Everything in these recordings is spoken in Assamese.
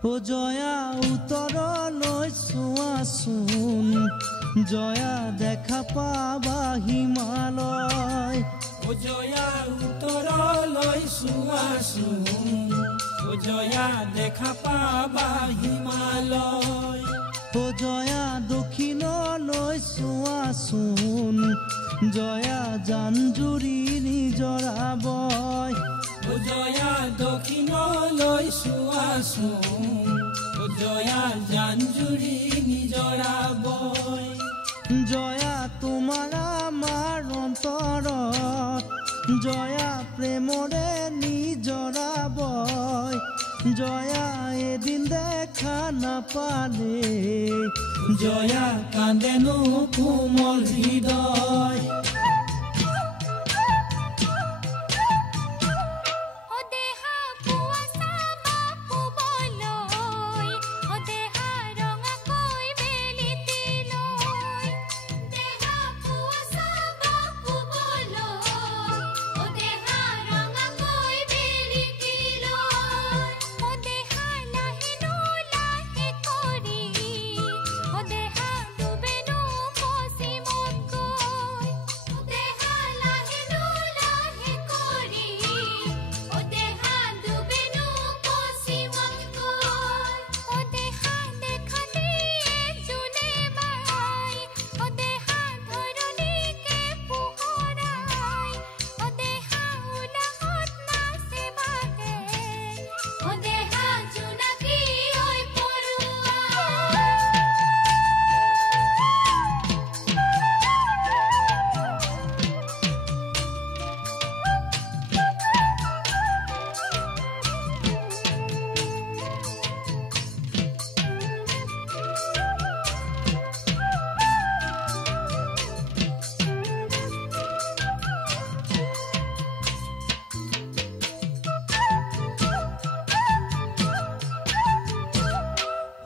ও জয়া উত্তৰলৈ চোৱাচোন জয়া দেখা পাবা হিমালয় ও জয়া উত্তৰলৈ চোৱাচোন ও জয়া দেখা পাবা হিমালয় ও জয়া দক্ষিণলৈ চোৱাচোন জয়া জাঞ্জুৰি নিজৰা বয় ও জয়া দক্ষিণলৈ চোৱাচোন ও জয়া জাঞ্জুৰি নিজৰা বয় জয়া তোমাৰ আমাৰ অন্তৰত জয়া প্ৰেমৰে নিজৰা বয় জয়া এদিন দেখা নাপালে জয়া কান্দেনো কোমল হৃদয়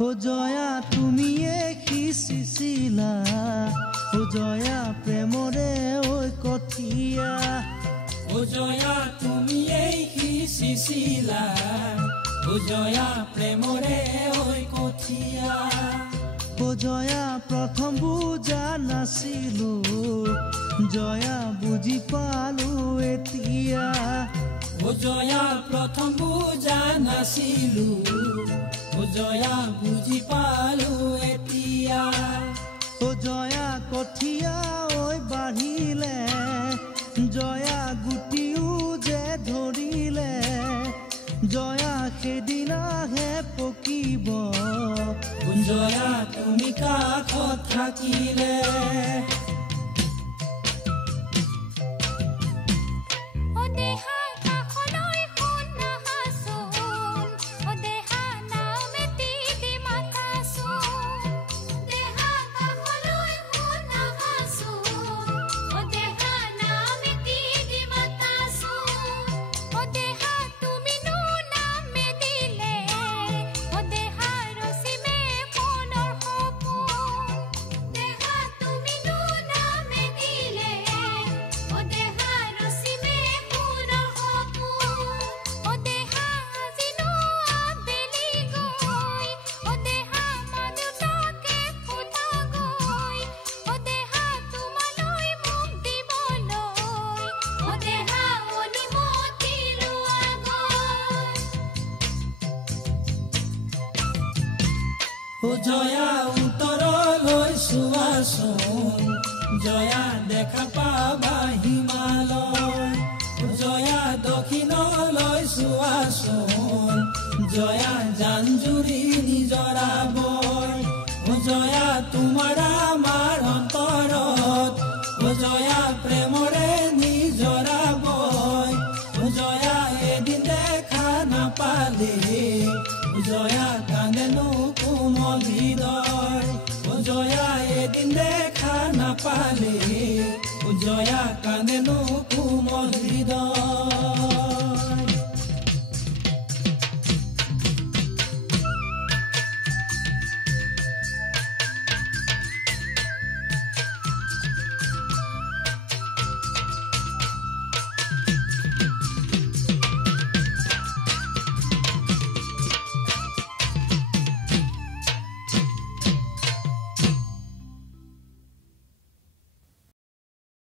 ও জয়া তুমিয়ে সিঁচিছিলা ও জয়া প্ৰেমৰে ঐ কঠীয়া ও জয়া তুমিয়েই সিঁচিছিলা ও জয়া প্ৰেমৰে ঐ কঠীয়া ও জয়া প্ৰথম বুজা নাছিলো জয়া বুজি পালো এতিয়া ও জয়া প্ৰথম বুজা নাছিলো ও জয়া বুজি পালো এতিয়া ও জয়া কঠীয়া ঐ বাঢ়িলে জয়া গুটিও যে ধৰিলে জয়া সেইদিনাহে পকিব জয়া তুমি কাষত থাকিলে ও জয়া উত্তৰলৈ চোৱাচোন জয়া দেখা পাবা হিমালয় ও জয়া দক্ষিণলৈ চোৱাচোন জয়া জাঞ্জুৰি নিজৰা বয় ও জয়া তোমাৰ আমাৰ অন্তৰত ও জয়া প্ৰেমৰে নিজৰা বয় ও জয়া এদিন দেখা নাপালে ও জয়া কান্দেনো কোমল হৃদয় ও জয়া এদিন দেখা নাপালে ও জয়া কান্দেনো কোমল হৃদয়